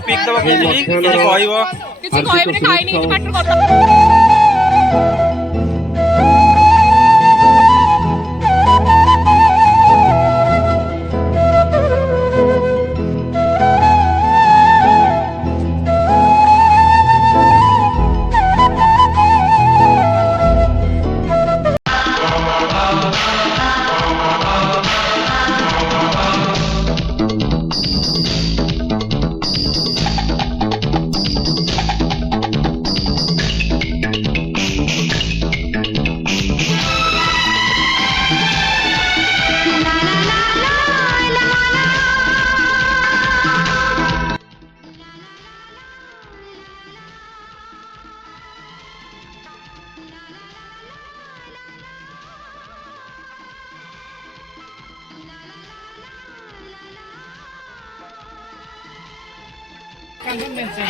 ପିକ୍ ଦବ କିଛି କହିବ କିଛି କହିବିନି ଖାଇନି କିଛି ପାଟିରେ କଥା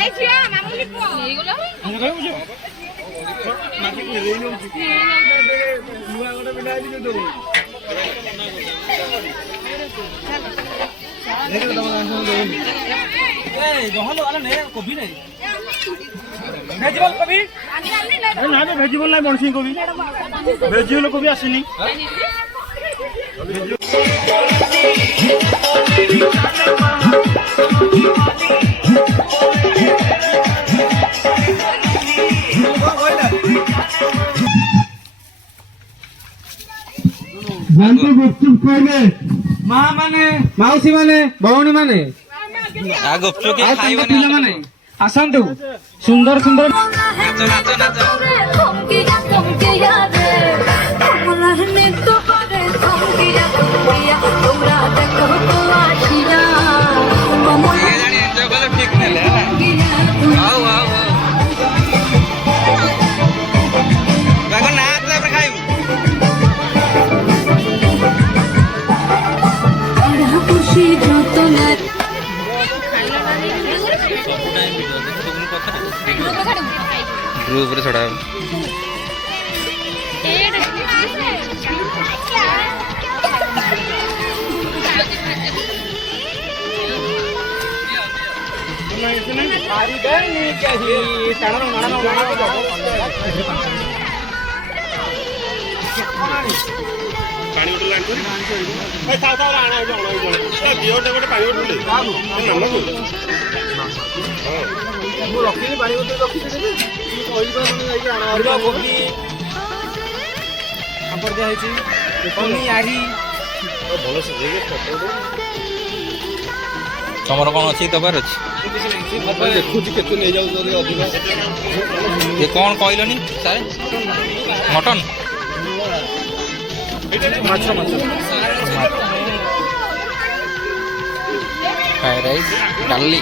এই ঝিয়া মামুলি পুଅ এইগুলো আমি কই বুঝো মাটি কই রেই নউছি নুয়া গোটা বিনা আইছি তো দেখো তোমরা আসো এই দহলো আলা নে কবি নাই ভেজিবল কবি না তো ভেজিবল নাই মনসি কবি ভেজিবল কবি আসেনি जानते गुपचुप खाइबे माँ माने माउसी माने भौणी माने आ गुपचुप के खाइबे पिला माने आसंतु सुंदर सुंदर नाचो नाचो नाचो थमकिया थमकिया रे हमरा ने तो करे थमकिया थमकिया तोरा देखो तो आखिया ये जानी एंजॉय कर ठीक नेले आओ आओ बागो नाच रे खाइबू खुशी जो ना ग्रुप रे छोड़ा पानी बोतल आंटी ए था था आना ए दियो ने गोटे पानी बोतल नाम को हां मु रखिनी पानी बोतल रखिनी कहली बा मने जाई आना गोभी अंबर जा हेची पनी आगी भलो से देगे फोटो तमर कोन अछि तबार अछि देखु छी केते ले जाउ जरी अधिक ये कोन कहलनी सारे मटन माछ माछ फ्राइड राइस डाली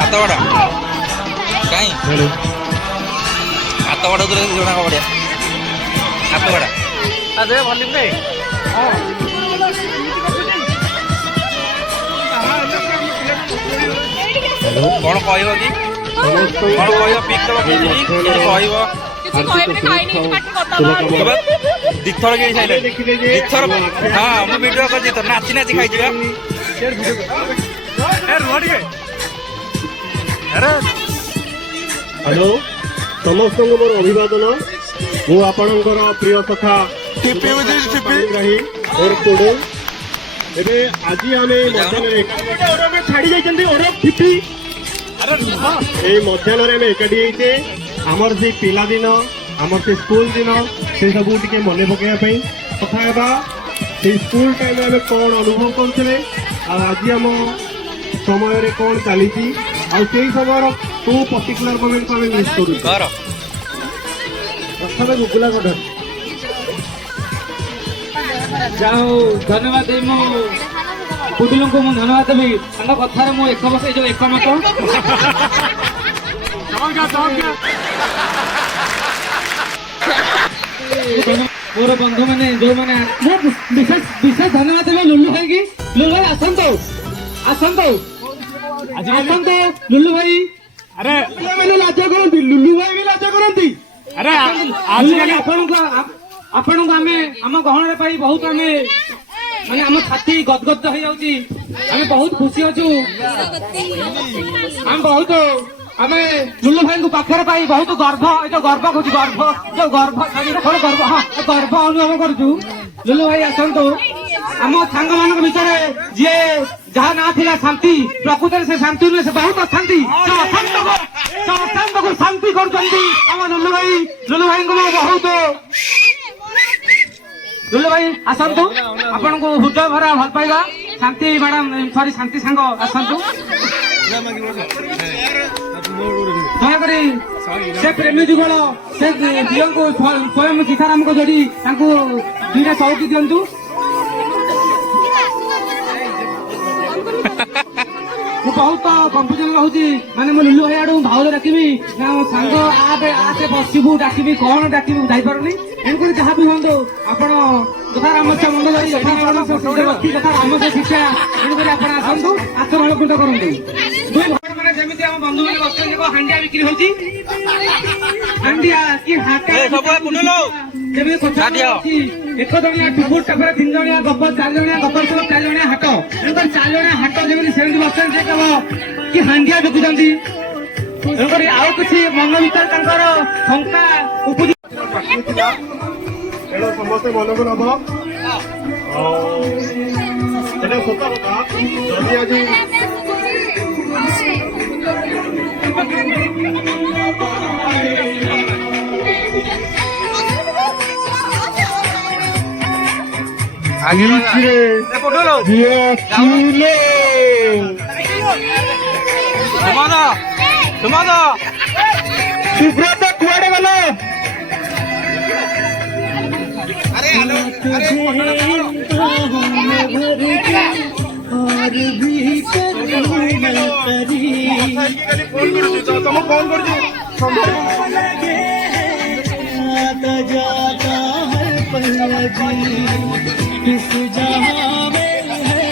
हाथ बड़ा कहीं ହାତ ବାଡ଼ା ଜଣା ବଢ଼ିଆ ହାତ ବାଡ଼ା ଆରେ ଭଲ ନାଇଁ କଣ କହିବ କି କଣ କହିବ ପିକ୍ ତ ପକେଇଥିଲି କିଛି କହିବ ଦିଥର କିଣି ସାଇଲେ ଦିଥର ହଁ ମୁଁ ଭିଡ଼ିଓ କରିଛି ତ ନାଚି ନାଚି ଖାଇଯିବା ହ୍ୟାଲୋ ସମସ୍ତଙ୍କୁ ମୋର ଅଭିବାଦନ ମୁଁ ଆପଣଙ୍କର ପ୍ରିୟ ସଖା ଏବେ ଆଜି ଆମେ ମଧ୍ୟାହ୍ନରେ ଛାଡ଼ି ଯାଇଛନ୍ତି ଏଇ ମଧ୍ୟାହ୍ନରେ ଆମେ ଏକାଠି ହେଇଛେ ଆମର ସେଇ ପିଲାଦିନ ଆମର ସେ ସ୍କୁଲ ଦିନ ସେ ସବୁ ଟିକେ ମନେ ପକାଇବା ପାଇଁ କଥା ହେବା ସେଇ ସ୍କୁଲ ଟାଇମ୍ରେ ଆମେ କ'ଣ ଅନୁଭବ କରୁଥିଲେ ଆଉ ଆଜି ଆମ ସମୟରେ କ'ଣ ଚାଲିଛି ଆଉ ସେଇ ସମୟର କୋଉ ପର୍ଟିକୁଲାର ମୋମେଣ୍ଟକୁ ଆମେ ମିସ୍ କରୁଛୁ ପ୍ରଥମେ ଗୁଗୁଲା କଥା ଯାହା ହଉ ଧନ୍ୟବାଦ ଦେବି ମୁଁ କୁଟୁଲଙ୍କୁ ମୁଁ ଧନ୍ୟବାଦ ଦେବି ତାଙ୍କ କଥାରେ ମୁଁ ଏକମତ ଏ ଯୋଉ ଏକମତ ମୋର ବନ୍ଧୁ ମାନେ ଯୋଉମାନେ ବିଶେଷ ଧନ୍ୟବାଦ ଦେବେ ଲୁଲୁ ଭାଇକି ଲୁଲୁ ଭାଇ ଆସନ୍ତୁ ଲୁଲୁ ଭାଇ ଆରେ ମାନେ ଲାଜ କରନ୍ତି ଲୁଲୁ ଭାଇ ବି ଲାଜ କରନ୍ତି ଆରେ ଆପଣଙ୍କୁ ଆମେ ଆମ ଗହଣରେ ପାଇ ବହୁତ ଆମେ ମାନେ ଆମ ଛାତି ଗଦଗଦ ହେଇଯାଉଛି ଆମେ ବହୁତ ଖୁସି ଅଛୁ ଆମେ ଲୁଲୁ ଭାଇଙ୍କୁ ପାଖରେ ପାଇ ବହୁତ ଗର୍ବ ଏ ଯୋଉ ଗର୍ବ କହୁଛି ଗର୍ବ ଅନୁଭବ କରୁଛୁ ଲୁଲୁ ଭାଇ ଆସନ୍ତୁ ଆମ ସାଙ୍ଗମାନଙ୍କ ଭିତରେ ଯିଏ ଯାହା ନାଁ ଥିଲା ଶାନ୍ତି ପ୍ରକୃତରେ ସେ ଶାନ୍ତି ନୁହେଁ ସେ ବହୁତ ଅଶାନ୍ତି ସେ ଅଶାନ୍ତକୁ ଶାନ୍ତି କରୁଛନ୍ତି ଆମ ଲୁଲୁ ଭାଇଙ୍କୁ ମୁଁ ବହୁତ ଲୁଲୁ ଭାଇ ଆସନ୍ତୁ ଆପଣଙ୍କୁ ହୃଦୟ ଭରା ଭଲ ପାଇବା ଶାନ୍ତି ମ୍ୟାଡାମ ସରି ଶାନ୍ତି ସାଙ୍ଗ ଆସନ୍ତୁ ଦୟାକରି ସେ ପ୍ରେମୀ ଯୁଗଳ ସେ ଝିଅଙ୍କୁ ସ୍ୱୟଂ ସୀତାରାମଙ୍କୁ ଯୋଡ଼ି ତାଙ୍କୁ ଦୁଇଟା ଚୌକି ଦିଅନ୍ତୁ ମୁଁ ବହୁତ କନଫ୍ୟୁଜନ ରହୁଛି ମାନେ ମୁଁ ଲୁଲୁ ଭାଇ ଆଡୁ ଭାଉଜ ଡାକିବି ନା ମୋ ସାଙ୍ଗ ଆସେ ବସିବୁ ଡାକିବି କଣ ଡାକିବି ଯାଇପାରୁନି ଏଣୁକରି ଯାହା ବି ହୁଅନ୍ତୁ ଆପଣ ଯଥା ରାମସ୍ୟ ମନ୍ଦ ଧରି ଯଥା ରାମସ୍ୟ ଶିକ୍ଷା ଏଣୁକରି ଆପଣ ଆସନ୍ତୁ ଆତ୍ମଭାଳକୃତ କରନ୍ତୁ ଦୁଇ ଭଉଣୀ ମାନେ ଯେମିତି ଆମ ବନ୍ଧୁ ମାନେ ବସିଛନ୍ତି ହାଣ୍ଡିଆ ବିକ୍ରି ହଉଛି ହାଣ୍ଡିଆ କି ହାଟ ଯେମିତି କଥା ଅଛି ଏକ ଜଣିଆ ଟୁକୁର ତାପରେ 3 ଜଣିଆ ଗପ 4 ଜଣିଆ ଗପ 4 ଜଣିଆ ହାଟ ଏଣୁକରି 4 ଜଣିଆ ହାଟ ଯେମିତି ସେମିତି ବସିଛନ୍ତି ସେ କେବଳ କି ହାଣ୍ଡିଆ ବିକୁଛନ୍ତି ତେଣୁକରି ଆଉ କିଛି ମନ ଭିତରେ ତାଙ୍କର ଶଙ୍କା ଉପୁଜି ଏଇଟା ସମସ୍ତେ ମନକୁ ନବ ଏଇଟା ସତ କଥା ଯଦି ଆଜି ସୁବ୍ରତ କୁଆଡେ ଗଲ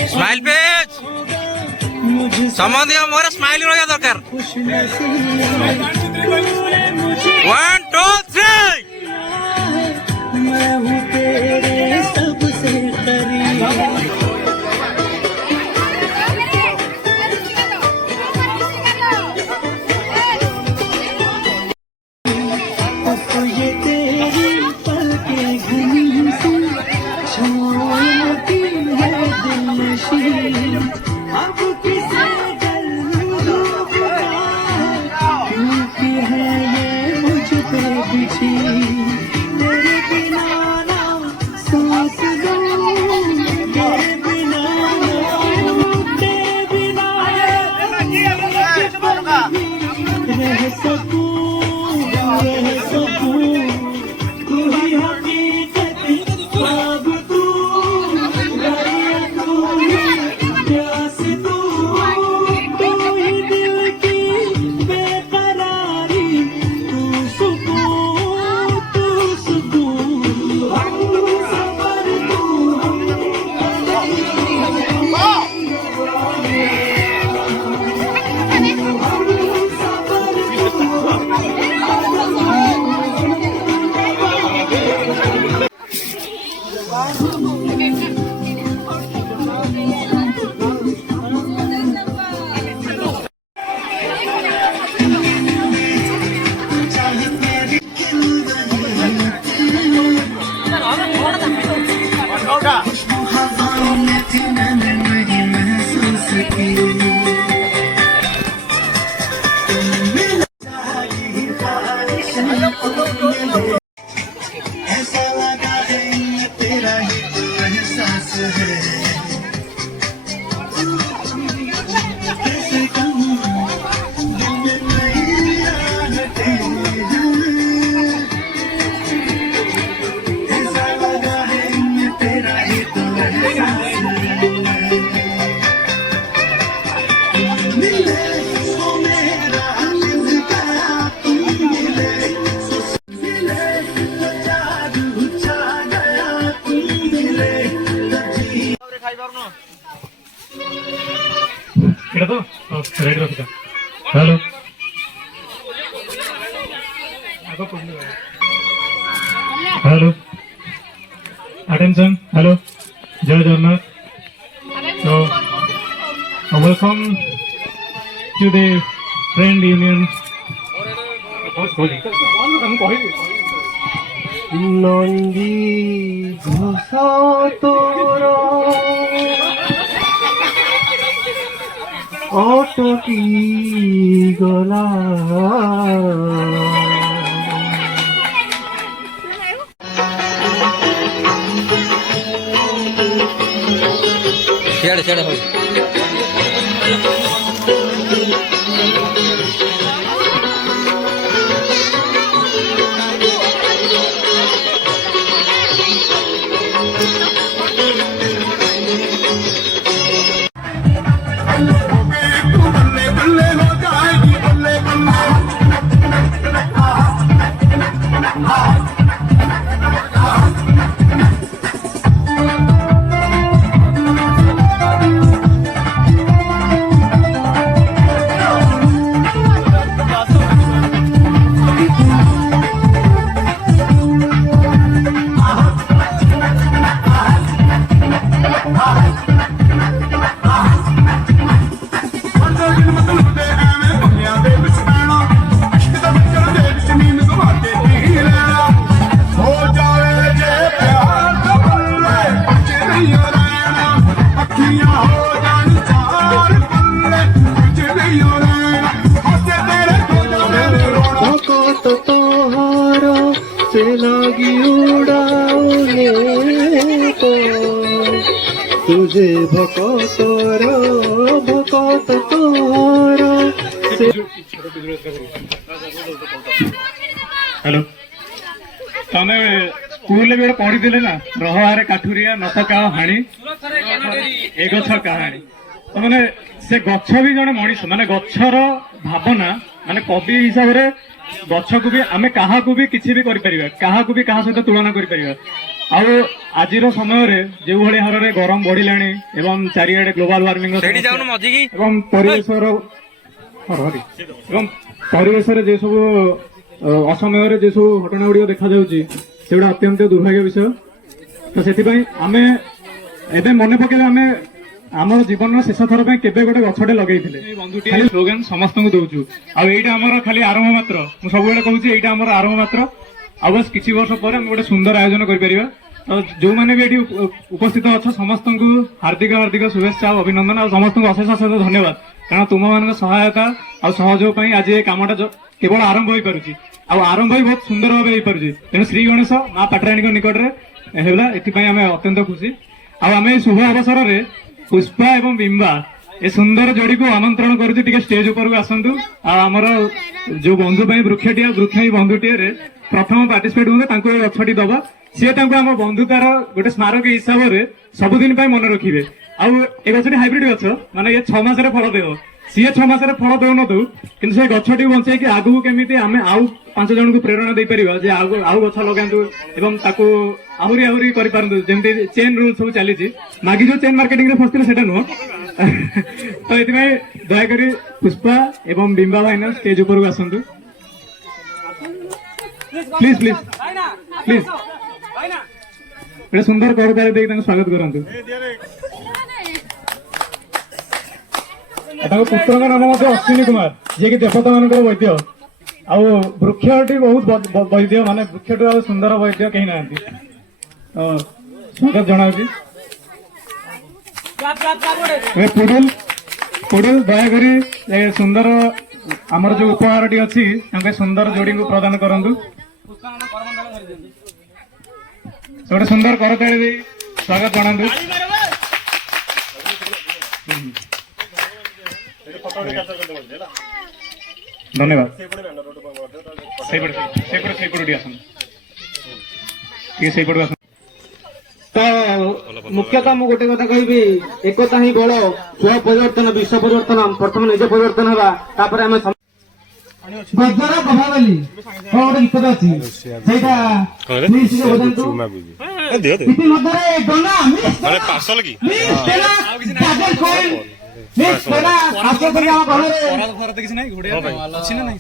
स्माइल पेज समझ मोर स्माइल रहा दरकार 1 2 3 मैं हूँ तेरे सबसे करीब तो ये तेरी पलकें घनी सी छोड़ती है दिलनशी अब किसे क्योंकि है ये मुझ पे बिछी ऐसा लगा है ये तेरा ही तो एहसास है कैसे कहूँ दिल में मेरी आहटें हैं ऐसा लगा है ये तेरा ही तो एहसास है मिले वो मेरा जिंदगा तुम मिले मिले तो जादू छा गया तुम मिले तो जी এটা তো রেডি রাখা হ্যালো হ্যালো অ্যাটেনশন হ্যালো জয় জগন্নাথ তো welcome to the friend union Nandi ঘোষা তোরা অটকি গলা ভকত তোহার সে লাগি উড়াওনে তো তুঝে ভকতর ভকত তোহার সে হ্যালো ତମେ ସ୍କୁଲରେ ବି ଗୋଟେ ପଢିଥିଲେ ନା ରହରେ କାଠୁରିଆ ନତ କାହା ହାଣି ଏ ଗଛ କାହାଣୀ ମାନେ ସେ ଗଛ ବି ଜଣେ ମଣିଷ ମାନେ ଗଛର ଭାବନା ମାନେ କବି ହିସାବରେ ଗଛକୁ ବି ଆମେ କାହାକୁ ବି କିଛି ବି କରିପାରିବା କାହାକୁ ବି କାହା ସହିତ ତୁଳନା କରିପାରିବା ଆଉ ଆଜିର ସମୟରେ ଯେଉଁଭଳି ହାରରେ ଗରମ ବଢିଲାଣି ଏବଂ ଚାରିଆଡେ ଗ୍ଲୋବାଲ ୱାର୍ମିଂ ଏବଂ ପରିବେଶରେ ଯେ ସବୁ ଅସମୟରେ ଯେ ସବୁ ଘଟଣା ଗୁଡିକ ଦେଖାଯାଉଛି ସେଗୁଡା ଅତ୍ୟନ୍ତ ଦୁର୍ଭାଗ୍ୟ ବିଷୟ ତ ସେଥିପାଇଁ ଆମେ ଏବେ ମନେ ପକେଇଲେ ଆମେ ଆମର ଜୀବନର ଶେଷ ଥର ପାଇଁ କେବେ ଗୋଟେ ଗଛଟେ ଲଗେଇଥିଲେ ଖାଲି ସ୍ଲୋଗାନ ସମସ୍ତଙ୍କୁ ଦଉଛୁ ଆଉ ଏଇଟା ଆମର ଖାଲି ଆରମ୍ଭ ମାତ୍ର ମୁଁ ସବୁବେଳେ କହୁଛି ଏଇଟା ଆମର ଆରମ୍ଭ ମାତ୍ର ଆଉ ବାସ୍ କିଛି ବର୍ଷ ପରେ ଆମେ ଗୋଟେ ସୁନ୍ଦର ଆୟୋଜନ କରିପାରିବା ତ ଯୋଉମାନେ ବି ଏଠି ଉପସ୍ଥିତ ଅଛ ସମସ୍ତଙ୍କୁ ହାର୍ଦ୍ଦିକ ହାର୍ଦ୍ଦିକ ଶୁଭେଚ୍ଛା ଆଉ ଅଭିନନ୍ଦନ ଆଉ ସମସ୍ତଙ୍କୁ ଅଶେଷ ଅଶେଷ ଧନ୍ୟବାଦ କାରଣ ତୁମମାନଙ୍କ ସହାୟତା ଆଉ ସହଯୋଗ ପାଇଁ ଆଜି ଏ କାମଟା କେବଳ ଆରମ୍ଭ ହୋଇପାରୁଛି ଆଉ ଆରମ୍ଭ ବି ବହୁତ ସୁନ୍ଦର ଭାବେ ହେଇପାରୁଛି ତେଣୁ ଶ୍ରୀ ଗଣେଶ ମା ପାଟରାଣୀଙ୍କ ନିକଟରେ ହେଲା ଏଥିପାଇଁ ଆମେ ଅତ୍ୟନ୍ତ ଖୁସି ଆଉ ଆମେ ଏହି ଶୁଭ ଅବସରରେ ପୁଷ୍ପା ଏବଂ ବିମ୍ବା ଏ ସୁନ୍ଦର ଯୋଡିକୁ ଆମନ୍ତ୍ରଣ କରୁଛୁ ଟିକେ ଷ୍ଟେଜ ଉପରକୁ ଆସନ୍ତୁ ଆଉ ଆମର ଯୋଉ ବନ୍ଧୁ ପାଇଁ ବୃକ୍ଷଟିଏ ବୃକ୍ଷାଇ ବନ୍ଧୁଟିଏରେ ପ୍ରଥମ ପାର୍ଟିସିପେଟ ହୁଅନ୍ତୁ ତାଙ୍କୁ ଏ ଗଛଟି ଦବା ସିଏ ତାଙ୍କୁ ଆମ ବନ୍ଧୁତାର ଗୋଟେ ସ୍ମାରକୀ ହିସାବରେ ସବୁଦିନ ପାଇଁ ମନେ ରଖିବେ ଆଉ ଏ ଗଛଟି ହାଇବ୍ରିଡ ଗଛ ମାନେ ଏ 6 ମାସରେ ଫଳ ଦେବ ସିଏ 6 ମାସରେ ଫଳ ଦଉନଥିବୁ କିନ୍ତୁ ସେ ଗଛଟିକୁ ବଞ୍ଚେଇକି ଆଗକୁ କେମିତି ଆମେ ଆଉ 5 ଜଣଙ୍କୁ ପ୍ରେରଣା ଦେଇପାରିବା ଯେ ଆଉ ଗଛ ଲଗାନ୍ତୁ ଏବଂ ତାକୁ ଆହୁରି ଆହୁରି କରିପାରନ୍ତୁ ଯେମିତି ଚେନ୍ ରୁଲ ସବୁ ଚାଲିଛି ମାଗି ଯୋଉ ଚେନ୍ ମାର୍କେଟିଂ ରେ ଫସିଥିଲେ ସେଟା ନୁହଁ ତ ଏଥିପାଇଁ ଦୟାକରି ପୁଷ୍ପା ଏବଂ ବିମ୍ବା ଭାଇନା ଷ୍ଟେଜ ଉପରକୁ ଆସନ୍ତୁ ପ୍ଲିଜ ପ୍ଲିଜ ପ୍ଲିଜ ଗୋଟେ ସୁନ୍ଦର କରତାଳି ଦେଇକି ତାଙ୍କୁ ସ୍ୱାଗତ କରନ୍ତୁ। ତାଙ୍କ ପୁତ୍ରଙ୍କ ନାମ ମଧ୍ୟ ଅଶ୍ୱିନୀ କୁମାର, ଯିଏକି ଦେବତା ମାନଙ୍କର ବୈଦ୍ୟ। ଆଉ ବୃକ୍ଷଟି ବହୁତ ବୈଦ୍ୟ, ମାନେ ବୃକ୍ଷଠୁ ଆଉ ସୁନ୍ଦର ବୈଦ୍ୟ କେହି ନାହାନ୍ତି। ସ୍ୱାଗତ ଜଣାଉଛି। ପୁଡୁଲ ଦୟାକରି ଏ ସୁନ୍ଦର ଆମର ଯୋଉ ଉପହାରଟି ଅଛି ତାଙ୍କ ସୁନ୍ଦର ଯୋଡିଙ୍କୁ ପ୍ରଦାନ କରନ୍ତୁ। ଗୋଟେ ସୁନ୍ଦର କରତାଳି ଦେଇ ସ୍ୱାଗତ ଜଣାନ୍ତୁ। ଧନ୍ୟବାଦ। ସେଇପଟେ ଆସନ୍ତୁ, ଟିକେ ସେଇପଟକୁ ଆସନ୍ତୁ। ତ ମୁଖ୍ୟତଃ ମୁଁ ଗୋଟେ କଥା କହିବି, ଏକତା ହିଁ ବଳ, ସ୍ୱ ପରିବର୍ତ୍ତନ ବିଶ୍ୱ ପରିବର୍ତ୍ତନ, ପ୍ରଥମେ ନିଜ ପରିବର୍ତ୍ତନ ହେବା, ତାପରେ ଆମେ ଗଜର ପ୍ରଭାବଲି କଣ ଗୋଟେ ଗୀତଟା ଅଛି, ସେଇଟା ବଜାନ୍ତୁ। ଇତିମଧ୍ୟରେ ଡୋନା ପାର୍ସଲ କି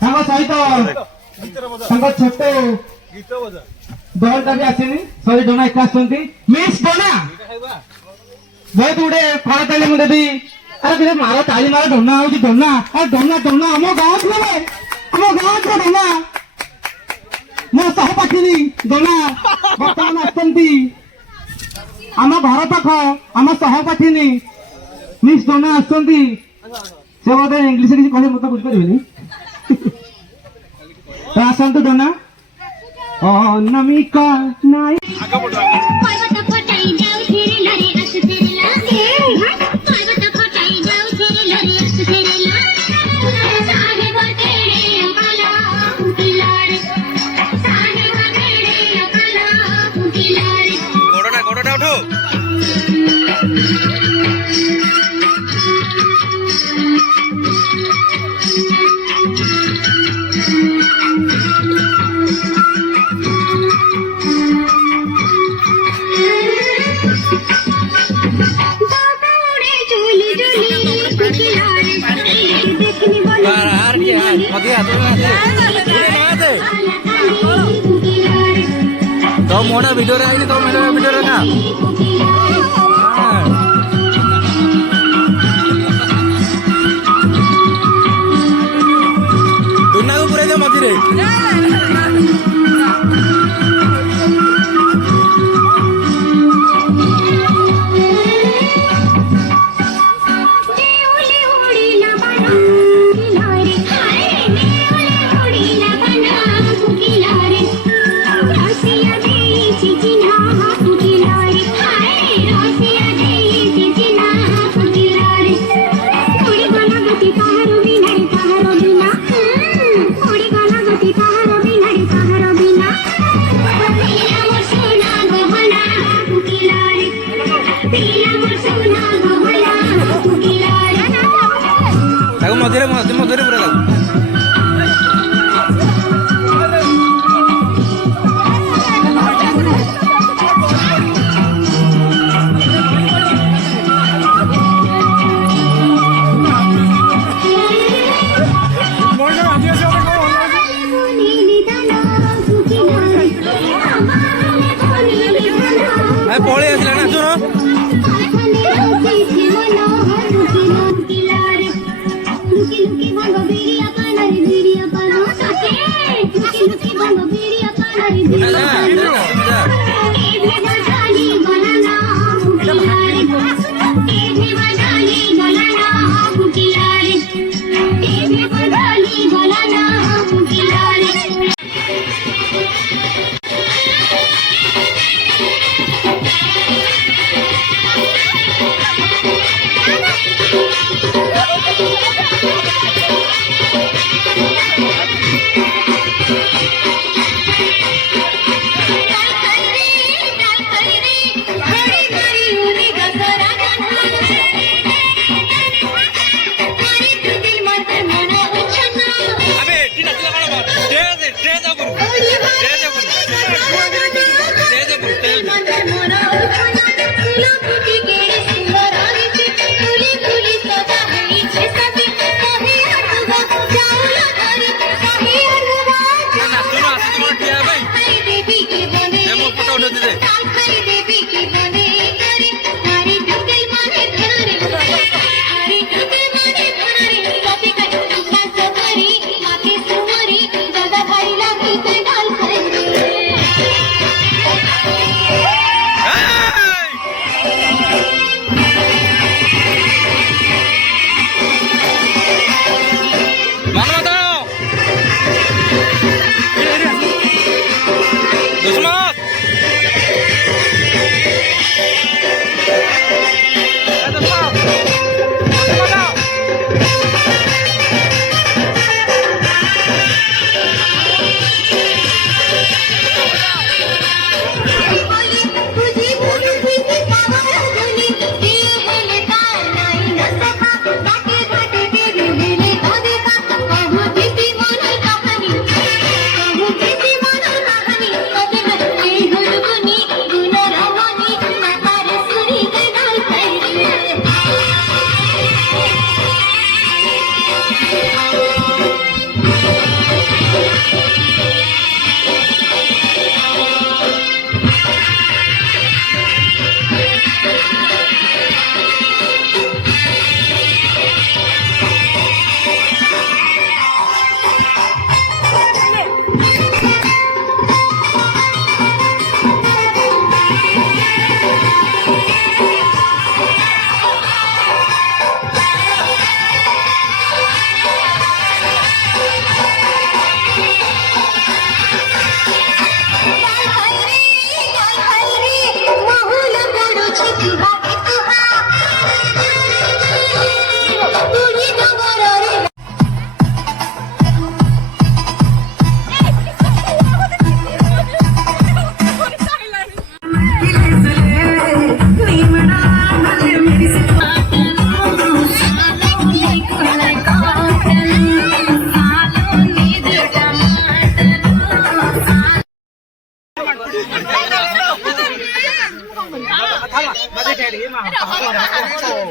ତାଙ୍କ ସହିତ ତାଙ୍କ ଛୋଟ ଦଳଟା ବି ଆସିନି, ସରି ଡୋନା ଏକା ଆସୁଛନ୍ତି। ମିସ୍ ଡୋନା ବହୁତ ଗୁଡେ ଫଳ ତାଳି ମୁଁ ଦେବି। ଆରେ ଟିକେ ମାର ତାଳି ମାର, ଡୋନା ହଉଛି ଡୋନା। ଆରେ ଡୋନା ଡୋନା ଆମ ଗାଁ ଥିଲେ, ଆମ ଗାଁ ଥିଲେ ଡୋନା, ମୋ ସହପାଠିନୀ ଡୋନା ବର୍ତ୍ତମାନ ଆସୁଛନ୍ତି। ଆମ ଘର ପାଖ ଆମ ସହପାଠିନୀ ମିସ୍ ଡୋନା ଆସୁଛନ୍ତି। ସେ ବୋଧେ ଇଂଲିଶରେ କିଛି କହିଲେ ମୁଁ ତ ବୁଝିପାରିବିନି। ତ ଆସନ୍ତୁ ଡୋନା। ଅନାମିକା ନାଇଁ ପର୍ବତ ଫଟାଇ ଯାଉଥିରେ ଲରେ ଆସୁଥିରେ ଲାଗେ, ପର୍ବତ ଫଟାଇ ଯାଉଥିରେ ଲରେ ଆସୁଥିରେ ଲାଗେ, ସାନେ ବଦେରେ ଅକଲା ଫୁଟିଲାରେ, ସାନେ ବଦେରେ ଅକଲା ଫୁଟିଲାରେ। ଗୋଡଟା ଉଠୁ। बाबूड़े झूली झूली फुटिलारे, देखनी बोली तो मोना वीडियो रे आइनी, तो मेरा वीडियो रे ना दुना को पूरे दे मझी रे। मधुरे पूरा पड़े आसला ना सुनो फोटो उठा दे।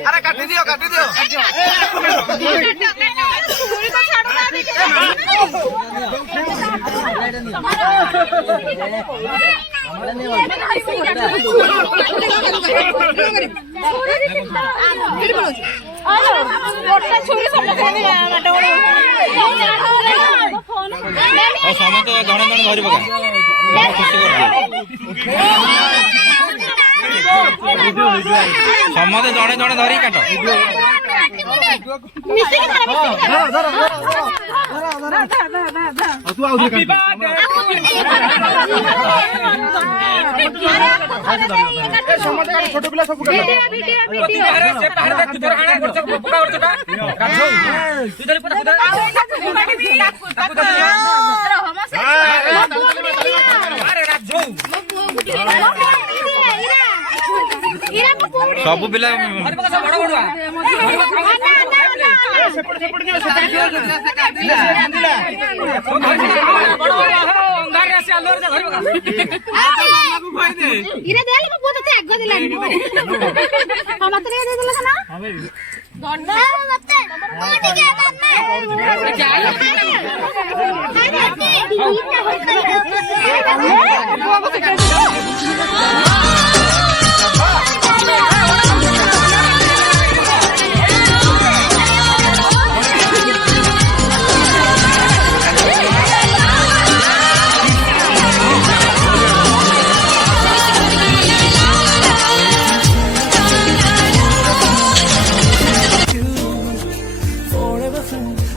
अरे काटी दियो ସମସ୍ତେ ଜଣେ ଜଣେ ଧରି ପକା ଖୁସି କରିଦିଅ ସମସ୍ତେ ଜଣେ ଜଣେ ଧରି କାଟ ଛୋଟ ପିଲା ସବୁ ସବୁ ପିଲା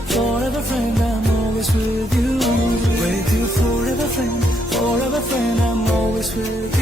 Forever friend, I'm always with you. With you, forever friend, I'm always with you.